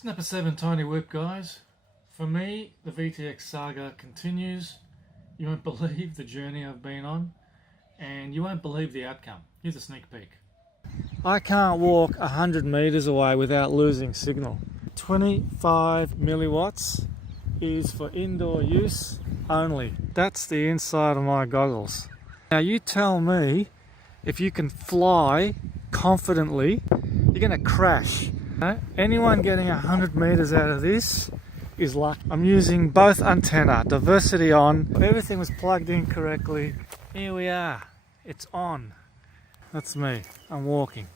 Snapper 7 Tiny Whip, guys. For me, the VTX saga continues. You won't believe the journey I've been on, and you won't believe the outcome. Here's a sneak peek. I can't walk 100 meters away without losing signal. 25 milliwatts is for indoor use only. That's the inside of my goggles. Now you tell me if you can fly confidently, you're gonna crash. Anyone getting 100 meters out of this is lucky. I'm using both antenna, diversity on. Everything was plugged in correctly. Here we are, it's on. That's me, I'm walking.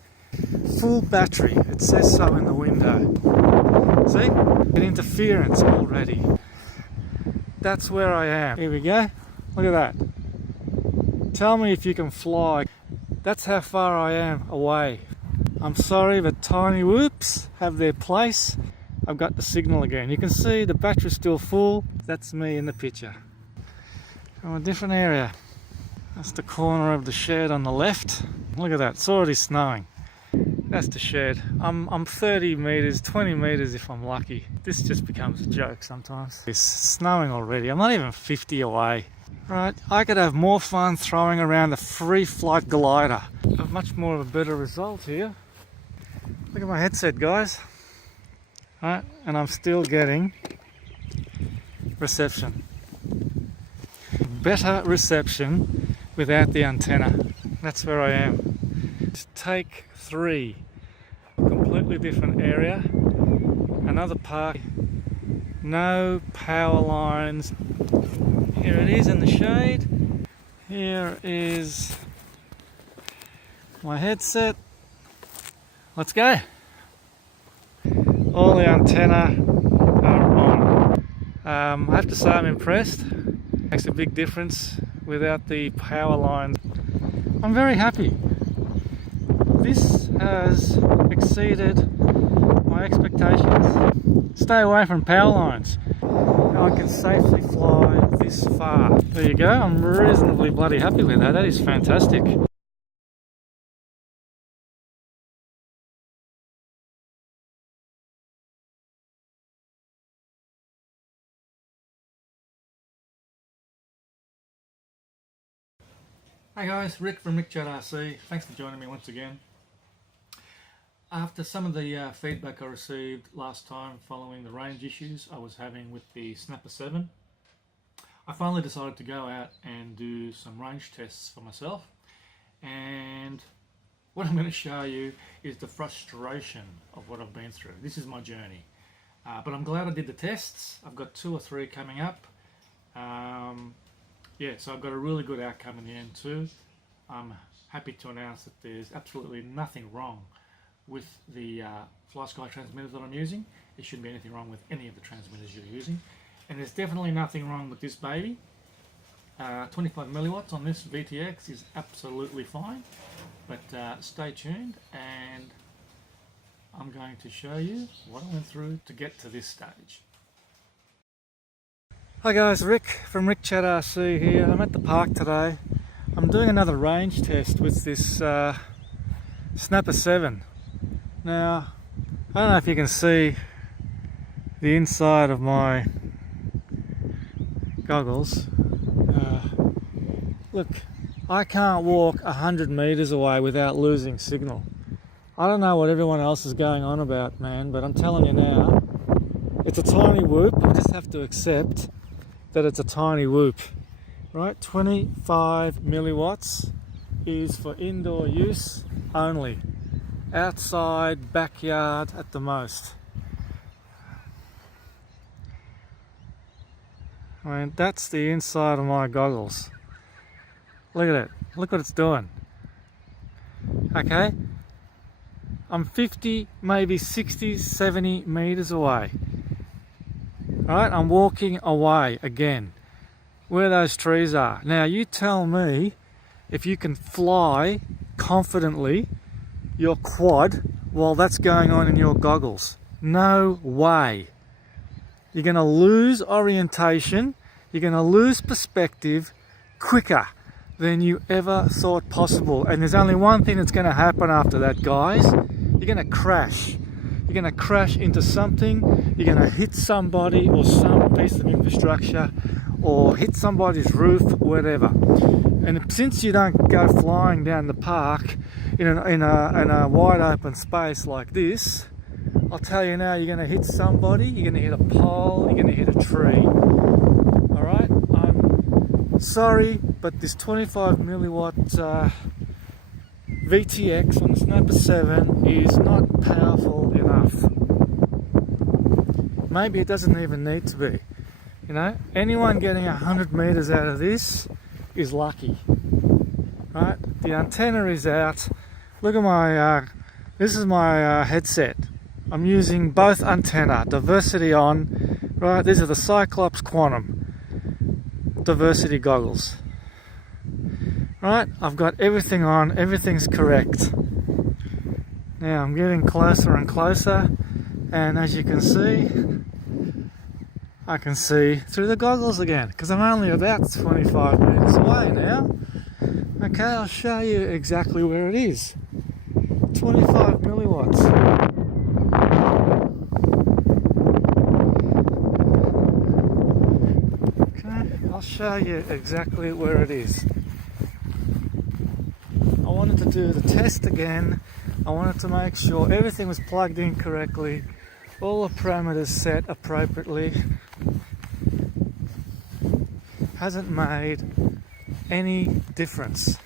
Full battery, it says so in the window. See? An interference already. That's where I am. Here we go, look at that. Tell me if you can fly. That's how far I am away. I'm sorry, but tiny whoops have their place. I've got the signal again. You can see the battery's still full. That's me in the picture. From a different area. That's the corner of the shed on the left. Look at that, it's already snowing. That's the shed. I'm 30 meters, 20 meters if I'm lucky. This just becomes a joke sometimes. It's snowing already. I'm not even 50 away. Right, I could have more fun throwing around the free flight glider. A much more of a better result here. Look at my headset, guys. Right, and I'm still getting reception. Better reception without the antenna. That's where I am. It's take 3. Completely different area. Another park. No power lines. Here it is in the shade. Here is my headset. Let's go. All the antenna are on. I have to say I'm impressed. Makes a big difference without the power lines. I'm very happy. This has exceeded my expectations. Stay away from power lines. I can safely fly this far. There you go, I'm reasonably bloody happy with that. That is fantastic. Hey guys, Rick from RickChat RC. Thanks for joining me once again. After some of the feedback I received last time following the range issues I was having with the Snapper 7, I finally decided to go out and do some range tests for myself. And what I'm going to show you is the frustration of what I've been through. This is my journey. But I'm glad I did the tests. I've got 2 or 3 coming up. Yeah, so I've got a really good outcome in the end too. I'm happy to announce that there's absolutely nothing wrong with the FlySky transmitters that I'm using. There shouldn't be anything wrong with any of the transmitters you're using. And there's definitely nothing wrong with this baby. 25 milliwatts on this VTX is absolutely fine. But stay tuned and I'm going to show you what I went through to get to this stage. Hi guys, Rick from RickChat RC here. I'm at the park today. I'm doing another range test with this Snapper 7. Now, I don't know if you can see the inside of my goggles. Look, I can't walk 100 meters away without losing signal. I don't know what everyone else is going on about, man, but I'm telling you now, it's a tiny whoop. You just have to accept that it's a tiny whoop, right? 25 milliwatts is for indoor use only. Outside, backyard at the most. I mean, that's the inside of my goggles. Look at it, look what it's doing. Okay, I'm 50, maybe 60, 70 meters away. Right, I'm walking away again, where those trees are. Now you tell me if you can fly confidently your quad while that's going on in your goggles. No way. You're going to lose orientation, you're going to lose perspective quicker than you ever thought possible. And there's only one thing that's going to happen after that, guys. You're going to crash. You're you're going to crash into something, you're going to hit somebody or some piece of infrastructure, or hit somebody's roof, whatever. And since you don't go flying down the park in a wide open space like this, I'll tell you now, you're going to hit somebody, you're going to hit a pole, you're going to hit a tree. Alright? I'm sorry, but this 25 milliwatt VTX on the Snapper 7 is not powerful enough. Maybe it doesn't even need to be. You know, anyone getting 100 meters out of this is lucky. Right? The antenna is out. Look at my, this is my headset. I'm using both antenna, diversity on. Right, these are the Cyclops Quantum diversity goggles. Right, I've got everything on, everything's correct. Now I'm getting closer and closer, and as you can see, I can see through the goggles again, because I'm only about 25 meters away now. Okay, I'll show you exactly where it is. 25 milliwatts. Okay, I'll show you exactly where it is. I wanted to do the test again. I wanted to make sure everything was plugged in correctly, all the parameters set appropriately. Hasn't made any difference.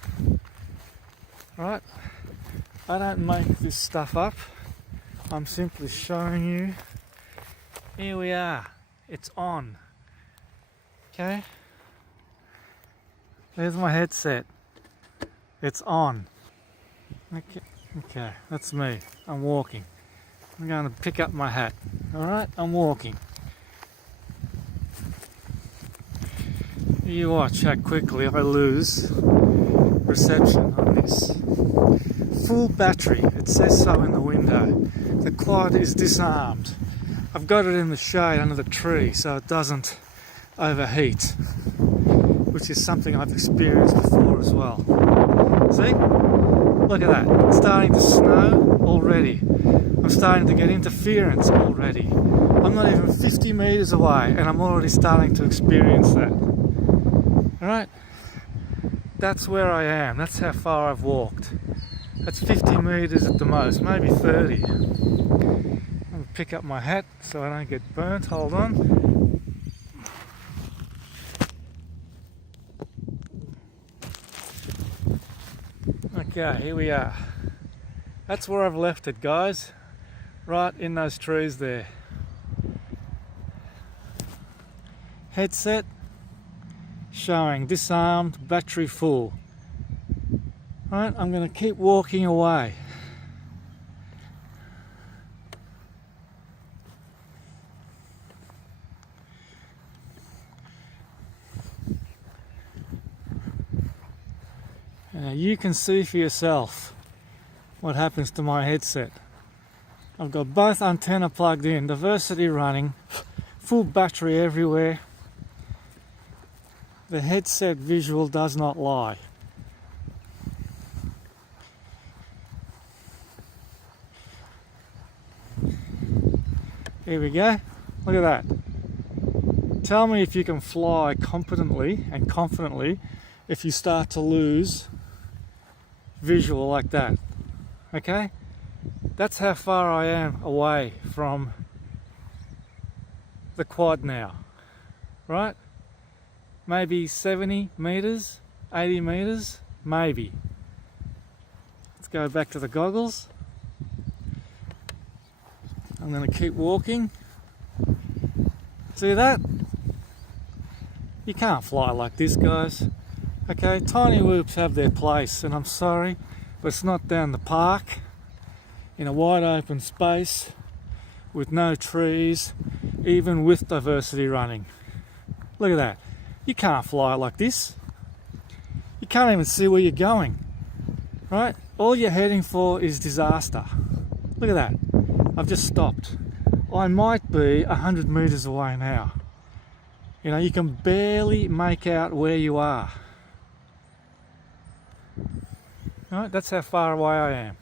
Right? I don't make this stuff up. I'm simply showing you. Here we are. It's on. Okay? There's my headset. It's on. Okay, that's me. I'm walking. I'm going to pick up my hat. Alright, I'm walking. You watch how quickly I lose reception on this. Full battery, it says so in the window. The quad is disarmed. I've got it in the shade under the tree so it doesn't overheat, which is something I've experienced before as well. See? Look at that. It's starting to snow already. I'm starting to get interference already. I'm not even 50 meters away and I'm already starting to experience that. Alright? That's where I am. That's how far I've walked. That's 50 meters at the most, maybe 30. I'm going to pick up my hat so I don't get burnt. Hold on. Okay, here we are. That's where I've left it, guys. Right in those trees there. Headset showing disarmed, battery full. Right, I'm going to keep walking away. Now you can see for yourself what happens to my headset. I've got both antenna plugged in, diversity running, full battery everywhere. The headset visual does not lie. Here we go. Look at that. Tell me if you can fly competently and confidently if you start to lose visual like that. Okay? That's how far I am away from the quad now. Right? Maybe 70 meters, 80 meters, maybe. Let's go back to the goggles. I'm going to keep walking. See that? You can't fly like this, guys. Okay, tiny whoops have their place, and I'm sorry, but it's not down the park in a wide open space with no trees, even with diversity running. Look at that. You can't fly like this. You can't even see where you're going. Right? All you're heading for is disaster. Look at that. I've just stopped. I might be 100 meters away now. You know, you can barely make out where you are. Right? That's how far away I am.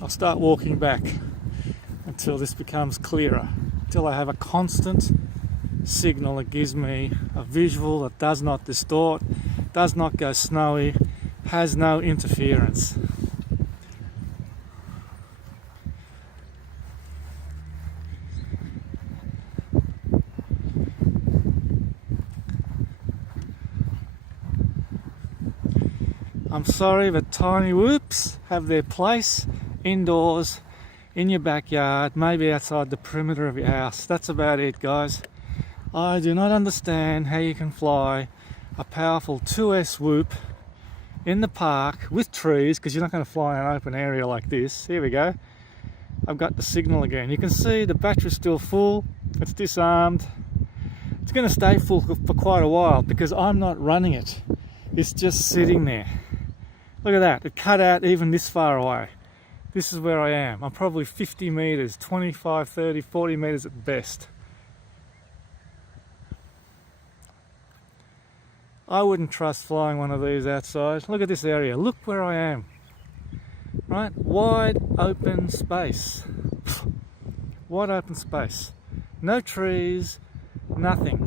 I'll start walking back until this becomes clearer, until I have a constant signal that gives me a visual that does not distort, does not go snowy, has no interference. I'm sorry, but tiny whoops have their place indoors, in your backyard, maybe outside the perimeter of your house. That's about it, guys. I do not understand how you can fly a powerful 2S whoop in the park with trees, because you're not going to fly in an open area like this. Here we go. I've got the signal again. You can see the battery's still full. It's disarmed. It's going to stay full for quite a while because I'm not running it. It's just sitting there. Look at that. It cut out even this far away. This is where I am. I'm probably 50 meters, 25, 30, 40 meters at best. I wouldn't trust flying one of these outside. Look at this area. Look where I am. Right? Wide open space. Wide open space. No trees, nothing.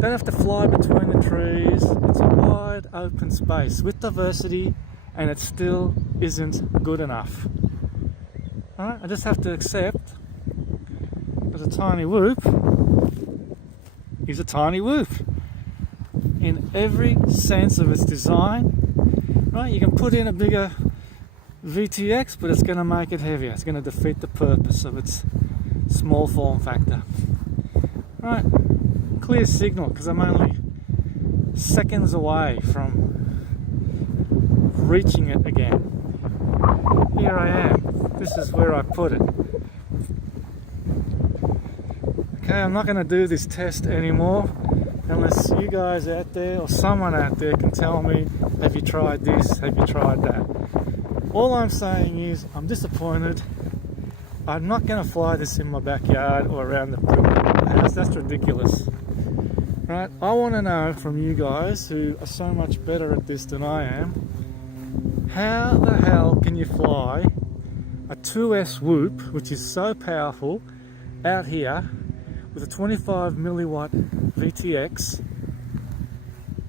Don't have to fly between the trees. It's a wide open space with diversity, and it still isn't good enough. Alright? I just have to accept that a tiny whoop is a tiny whoop. In every sense of its design, right? You can put in a bigger VTX, but it's going to make it heavier. It's going to defeat the purpose of its small form factor. Right, clear signal, because I'm only seconds away from reaching it again. Here I am. This is where I put it. Okay, I'm not going to do this test anymore unless you guys out there or someone out there can tell me, have you tried this, have you tried that? All I'm saying is I'm disappointed. I'm not going to fly this in my backyard or around the house. That's ridiculous. Right? I want to know from you guys who are so much better at this than I am, how the hell can you fly a 2S whoop, which is so powerful, out here with a 25 milliwatt VTX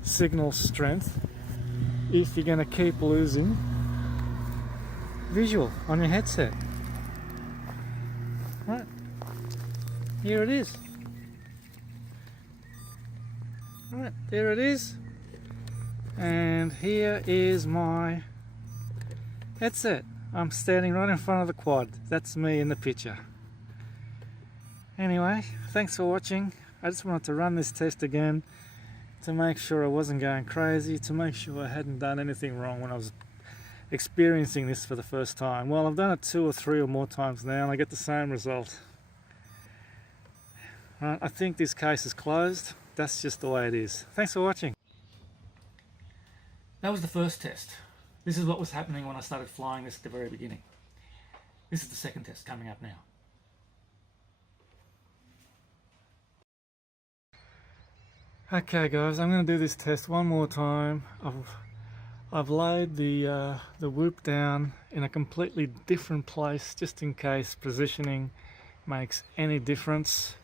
signal strength if you're going to keep losing visual on your headset? Right, here it is. Right, there it is, and here is my headset. I'm standing right in front of the quad. That's me in the picture. Anyway, thanks for watching. I just wanted to run this test again to make sure I wasn't going crazy, to make sure I hadn't done anything wrong when I was experiencing this for the first time. Well, I've done it 2 or 3 or more times now and I get the same result. Right, I think this case is closed. That's just the way it is. Thanks for watching. That was the first test. This is what was happening when I started flying this at the very beginning. This is the second test coming up now. Okay guys, I'm going to do this test one more time. I've laid the whoop down in a completely different place just in case positioning makes any difference.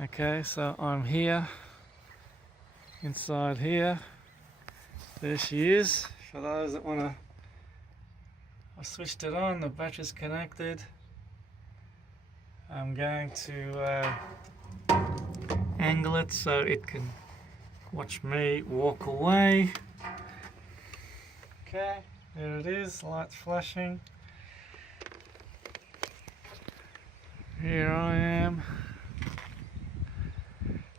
Okay, so I'm here, inside here. There she is. For those that want to, I switched it on, the battery's connected. I'm going to angle it so it can watch me walk away. Okay, there it is, lights flashing. Here I am,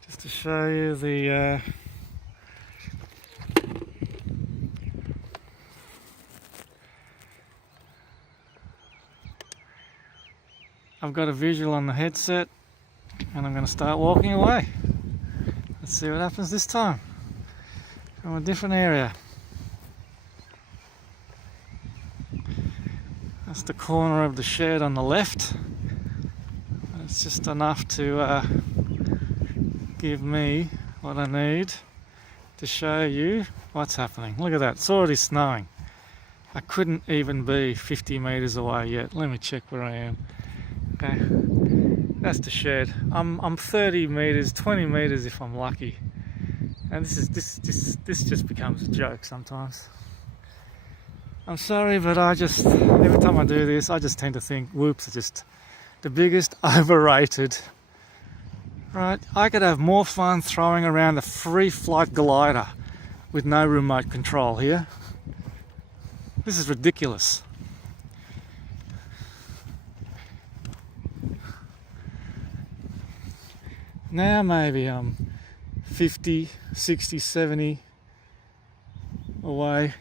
just to show you the I've got a visual on the headset and I'm going to start walking away. Let's see what happens this time from a different area. That's the corner of the shed on the left. It's just enough to give me what I need to show you what's happening. Look at that, it's already snowing. I couldn't even be 50 meters away yet. Let me check where I am. Okay, that's the shed. I'm 30 meters, 20 meters if I'm lucky. And this just becomes a joke sometimes. I'm sorry, but every time I do this, I just tend to think whoops are just the biggest overrated. Right, I could have more fun throwing around a free flight glider with no remote control here. This is ridiculous. Now maybe I'm 50, 60, 70 away.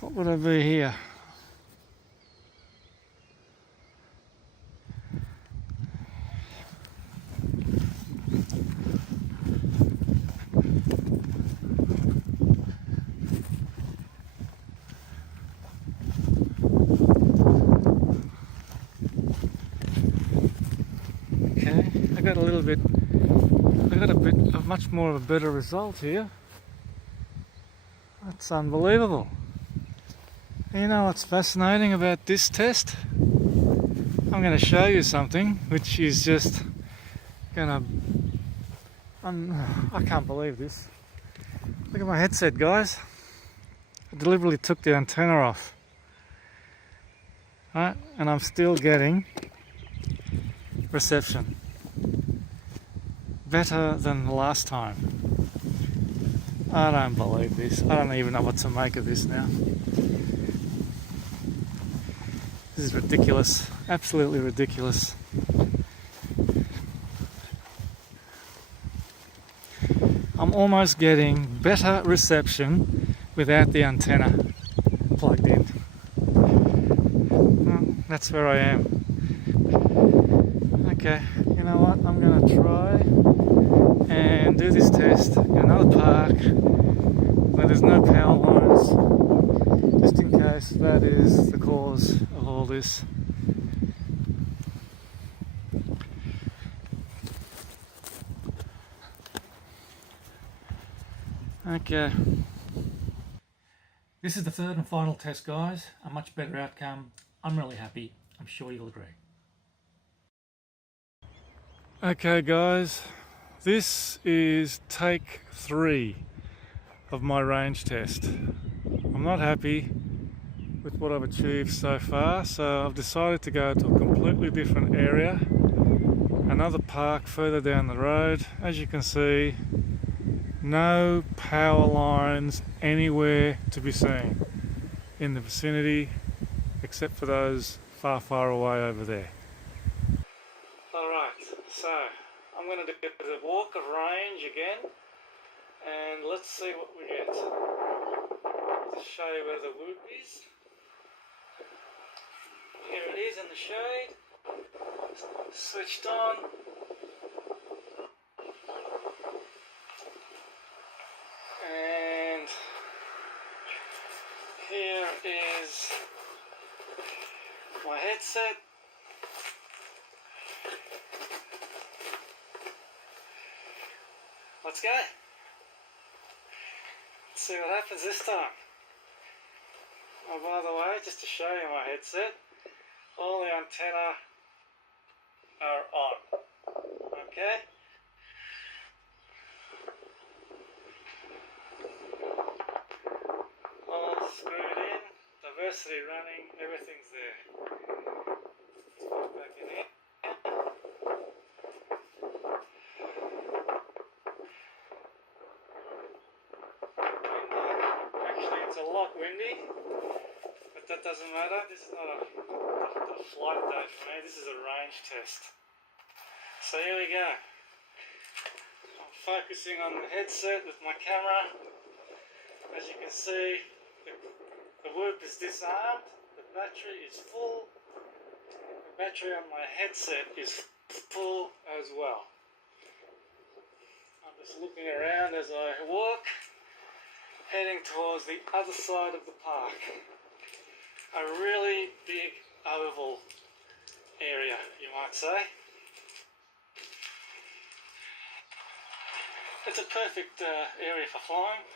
What would I be here? Okay, I got a much more of a better result here. That's unbelievable. You know what's fascinating about this test? I'm going to show you something which is just gonna... I can't believe this. Look at my headset, guys. I deliberately took the antenna off. Right? And I'm still getting reception. Better than the last time. I don't believe this. I don't even know what to make of this now. This is ridiculous. Absolutely ridiculous. I'm almost getting better reception without the antenna plugged in. Well, that's where I am. Okay, you know what? I'm going to try and do this test in another park where there's no power lines, just in case that is the cause of all this. Okay. This is the third and final test, guys. A much better outcome. I'm really happy. I'm sure you'll agree. Okay, guys. This is take 3 of my range test. I'm not happy with what I've achieved so far, so I've decided to go to a completely different area, another park further down the road. As you can see, no power lines anywhere to be seen in the vicinity except for those far, far away over there. Alright, so I'm going to do the walk of range again and let's see what we get. Just show you where the whoop is. Here it is in the shade, switched on. And here is my headset. Let's go. Let's see what happens this time. Oh, by the way, just to show you my headset, all the antennae are on. Okay? All screwed in, diversity running, everything's there. Let's put it back in here. Actually, it's a lot windy, but that doesn't matter. This is not a flight day for me. This is a range test. So here we go. I'm focusing on the headset with my camera. As you can see, the The whoop is disarmed, the battery is full, the battery on my headset is full as well. I'm just looking around as I walk, heading towards the other side of the park. A really big oval area, you might say. It's a perfect area for flying.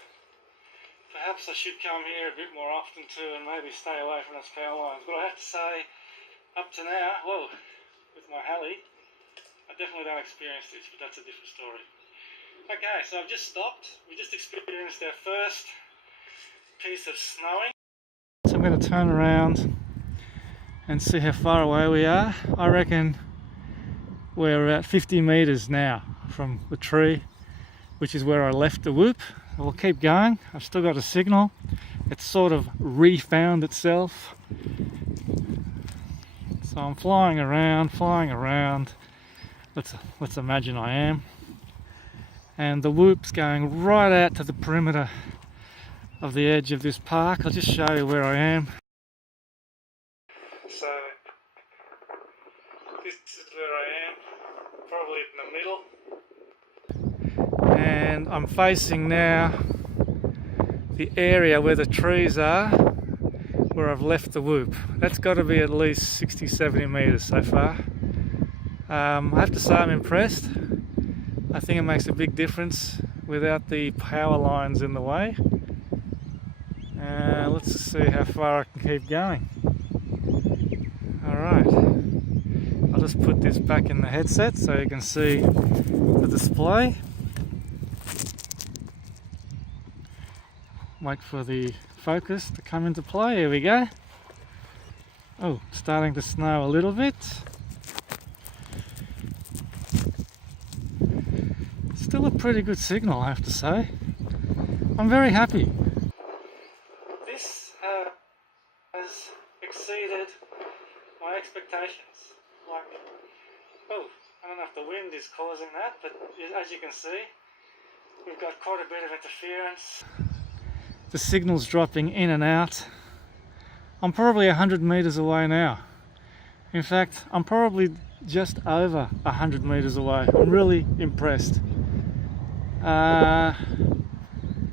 Perhaps I should come here a bit more often too and maybe stay away from those power lines. But I have to say, up to now, whoa, with my heli, I definitely don't experience this, but that's a different story. Okay, so I've just stopped. We just experienced our first piece of snowing. So I'm going to turn around and see how far away we are. I reckon we're about 50 metres now from the tree, which is where I left the whoop. We'll keep going. I've still got a signal. It's sort of refound itself. So I'm flying around. Let's imagine I am. And the whoop's going right out to the perimeter of the edge of this park. I'll just show you where I am. So this is where I am, probably in the middle. And I'm facing now the area where the trees are, where I've left the whoop. That's got to be at least 60-70 metres so far. I have to say I'm impressed. I think it makes a big difference without the power lines in the way. Let's see how far I can keep going. Alright, I'll just put this back in the headset so you can see the display. Wait for the focus to come into play. Here we go. Oh, starting to snow a little bit. Still a pretty good signal, I have to say. I'm very happy. This has exceeded my expectations. Like, oh, I don't know if the wind is causing that, but as you can see, we've got quite a bit of interference. The signal's dropping in and out. I'm probably 100 metres away now. In fact, I'm probably just over 100 metres away. I'm really impressed.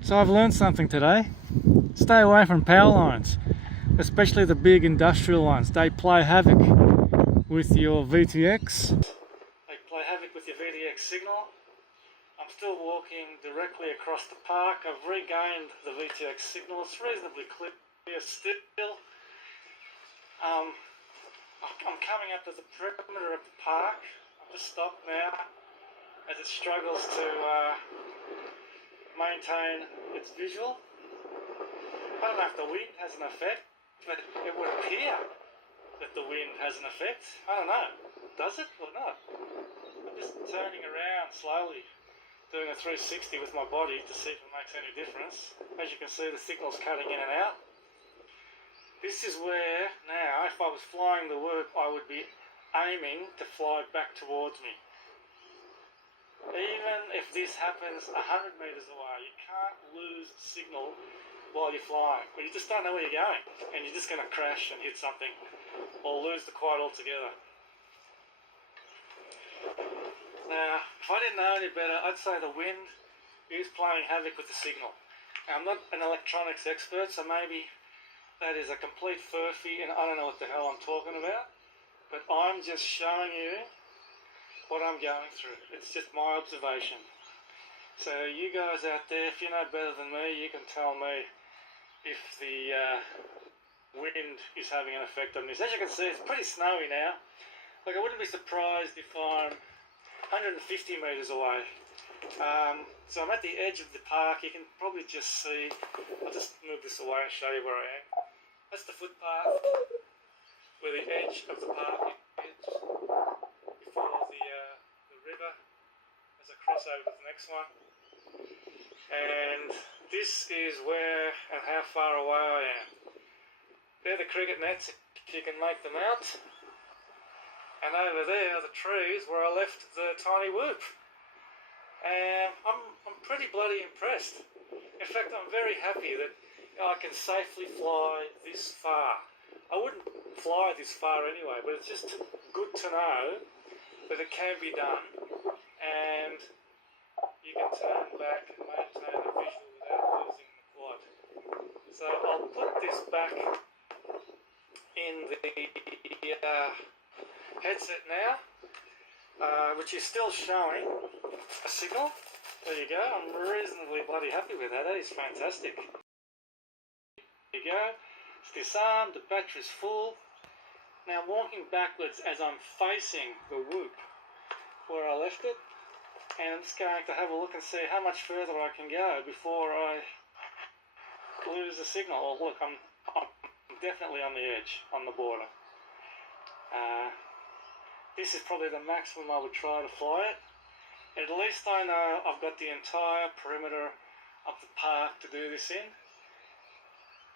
So I've learned something today. Stay away from power lines, especially the big industrial ones. They play havoc with your VTX. They play havoc with your VTX signal. I'm still walking directly across the park. I've regained the VTX signal. It's reasonably clear still. I'm coming up to the perimeter of the park. I've just stopped now as it struggles to maintain its visual. I don't know if the wind has an effect, but it would appear that the wind has an effect. I don't know. Does it or not? I'm just turning around slowly, doing a 360 with my body to see if it makes any difference. As you can see, the signal's cutting in and out. This is where, now, if I was flying the whoop, I would be aiming to fly back towards me. Even if this happens 100 metres away, you can't lose signal while you're flying. But you just don't know where you're going, and you're just going to crash and hit something, or lose the quiet altogether. Now, if I didn't know any better, I'd say the wind is playing havoc with the signal. Now, I'm not an electronics expert, so maybe that is a complete furphy and I don't know what the hell I'm talking about, but I'm just showing you what I'm going through. It's just my observation. So you guys out there, if you know better than me, you can tell me if the wind is having an effect on this. As you can see, it's pretty snowy now. Like, I wouldn't be surprised if I'm 150 metres away. So I'm at the edge of the park. You can probably just see, I'll just move this away and show you where I am. That's the footpath where the edge of the park is before the river as I cross over to the next one. And this is where and how far away I am. They're the cricket nets, if you can make them out. And over there are the trees where I left the tiny whoop. And I'm pretty bloody impressed. In fact, I'm very happy that I can safely fly this far. I wouldn't fly this far anyway, but it's just good to know that it can be done, and you can turn back and maintain the visual without losing the quad. So I'll put this back in the headset now, which is still showing a signal. There you go. I'm reasonably bloody happy with that. That is fantastic. There you go. It's disarmed. The battery's full. Now I'm walking backwards as I'm facing the whoop where I left it, and I'm just going to have a look and see how much further I can go before I lose the signal. Oh, look, I'm definitely on the edge, on the border. This is probably the maximum I would try to fly it. At least I know I've got the entire perimeter of the park to do this in.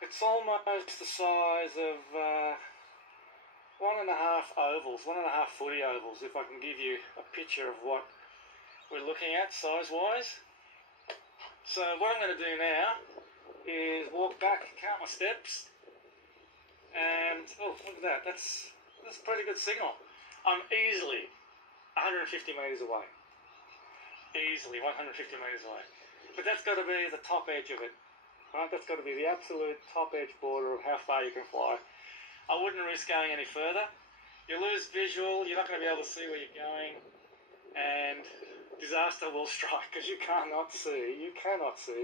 It's almost the size of 1.5 ovals, 1.5 footy ovals, if I can give you a picture of what we're looking at size-wise. So what I'm going to do now is walk back, count my steps, and oh, look at that, that's a pretty good signal. I'm easily 150 metres away. Easily 150 metres away. But that's got to be the top edge of it. Right? That's got to be the absolute top edge border of how far you can fly. I wouldn't risk going any further. You lose visual, you're not going to be able to see where you're going, and disaster will strike because you cannot see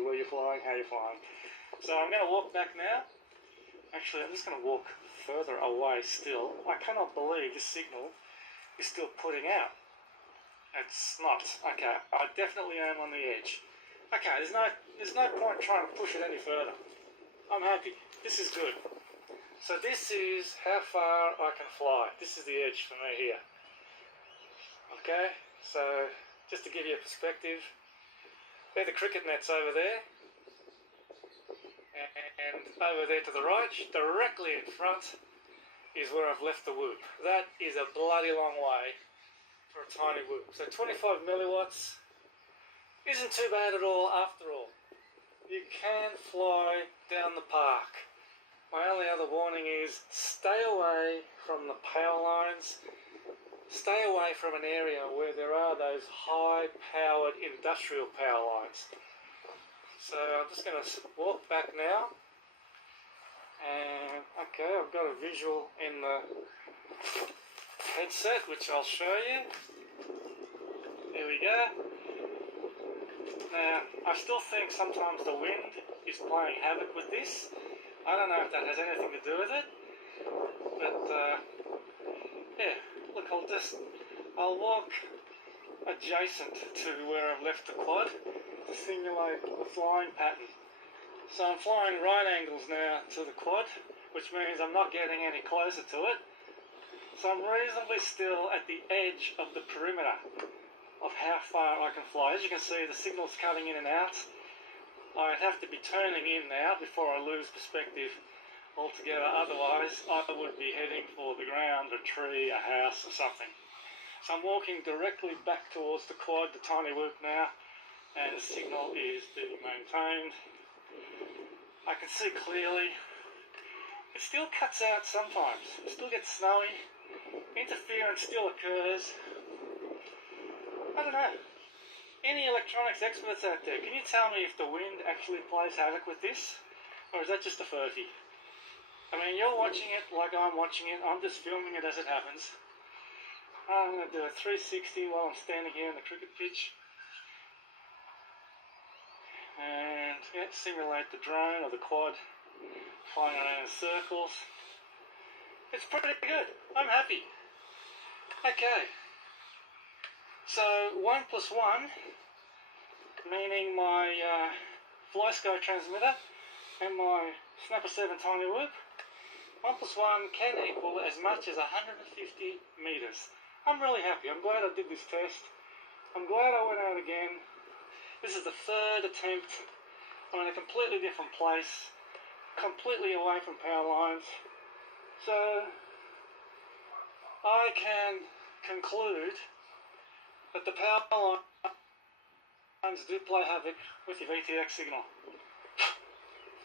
where you're flying, how you're flying. So I'm going to walk back now. Actually, I'm just going to walk further away still. I cannot believe this signal is still putting out. It's not. Okay, I definitely am on the edge. Okay, there's no point trying to push it any further. I'm happy. This is good. So this is how far I can fly. This is the edge for me here. Okay, so just to give you a perspective, they're the cricket nets over there. And over there to the right, directly in front, is where I've left the whoop. That is a bloody long way for a tiny whoop. So 25 milliwatts isn't too bad at all after all. You can fly down the park. My only other warning is stay away from the power lines. Stay away from an area where there are those high-powered industrial power lines. So I'm just going to walk back now. And okay, I've got a visual in the headset, which I'll show you. There we go. Now, I still think sometimes the wind is playing havoc with this. I don't know if that has anything to do with it, but yeah, look, I'll walk adjacent to where I've left the quad to simulate the flying pattern. So I'm flying right angles now to the quad, which means I'm not getting any closer to it. So I'm reasonably still at the edge of the perimeter of how far I can fly. As you can see, the signal's cutting in and out. I'd have to be turning in now before I lose perspective altogether. Otherwise, I would be heading for the ground, a tree, a house, or something. So I'm walking directly back towards the quad, the tiny whoop now, and the signal is being maintained. I can see clearly. It still cuts out sometimes. It still gets snowy. Interference still occurs. I don't know. Any electronics experts out there, can you tell me if the wind actually plays havoc with this? Or is that just a furphy? I mean, you're watching it like I'm watching it. I'm just filming it as it happens. I'm going to do a 360 while I'm standing here in the cricket pitch. And yeah, simulate the drone or the quad flying around in circles. It's pretty good. I'm happy. Okay. So 1 + 1, meaning my FlySky transmitter and my Snapper 7 tiny whoop, 1 + 1 can equal as much as 150 meters. I'm really happy. I'm glad I did this test. I'm glad I went out again. This is the third attempt. I'm in a completely different place, completely away from power lines. So I can conclude that the power lines do play havoc with your VTX signal.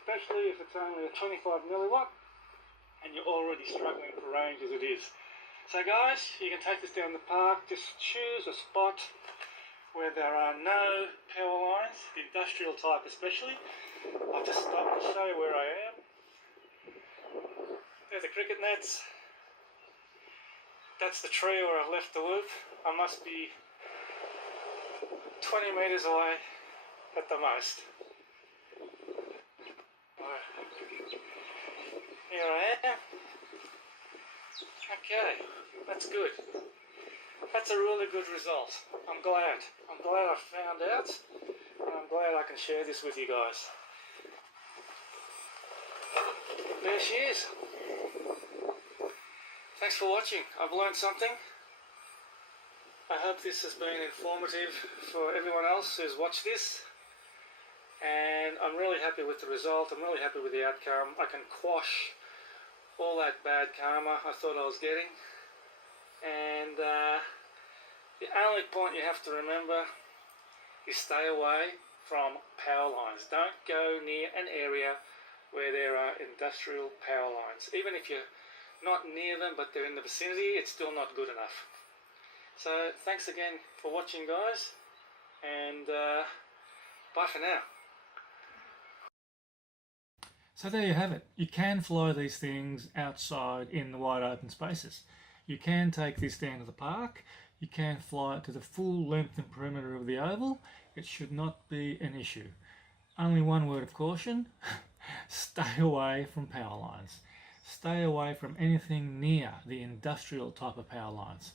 especially if it's only a 25 milliwatt and you're already struggling for range as it is. So guys, you can take this down the park, just choose a spot where there are no power lines, the industrial type especially. I'll just stop and show you where I am. There's the cricket nets. That's the tree where I've left the loop. I must be 20 metres away at the most. Here I am. Okay, that's good. That's a really good result. I'm glad I found out, and I'm glad I can share this with you guys. There she is. Thanks for watching. I've learned something. I hope this has been informative for everyone else who's watched this. And I'm really happy with the result. I'm really happy with the outcome. I can quash all that bad karma I thought I was getting. And the only point you have to remember is stay away from power lines. Don't go near an area where there are industrial power lines. Even if you're not near them but they're in the vicinity, it's still not good enough. So thanks again for watching, guys, and bye for now. So there you have it. You can fly these things outside in the wide open spaces. You can take this down to the park. You can fly it to the full length and perimeter of the oval. It should not be an issue. Only one word of caution: stay away from power lines. Stay away from anything near the industrial type of power lines.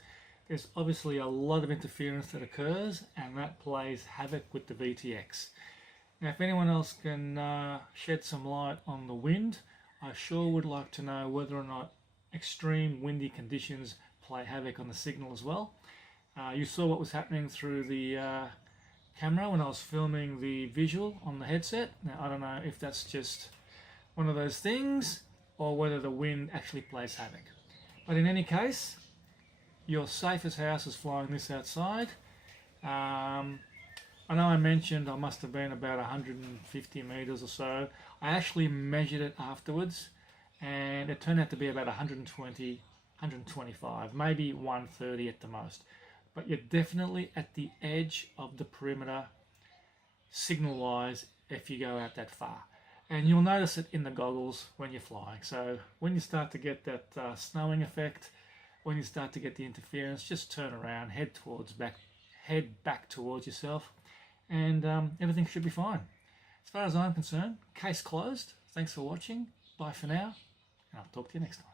There's obviously a lot of interference that occurs, and that plays havoc with the VTX. Now, if anyone else can shed some light on the wind, I sure would like to know whether or not extreme windy conditions play havoc on the signal as well. You saw what was happening through the camera when I was filming the visual on the headset. Now, I don't know if that's just one of those things or whether the wind actually plays havoc. But in any case, you're safe as houses flying this outside. I know I mentioned I must have been about 150 meters or so. I actually measured it afterwards, and it turned out to be about 120, 125, maybe 130 at the most. But you're definitely at the edge of the perimeter signal-wise if you go out that far. And you'll notice it in the goggles when you're flying. So when you start to get that snowing effect, when you start to get the interference, just turn around, head back towards yourself, and everything should be fine. As far as I'm concerned, case closed. Thanks for watching. Bye for now, and I'll talk to you next time.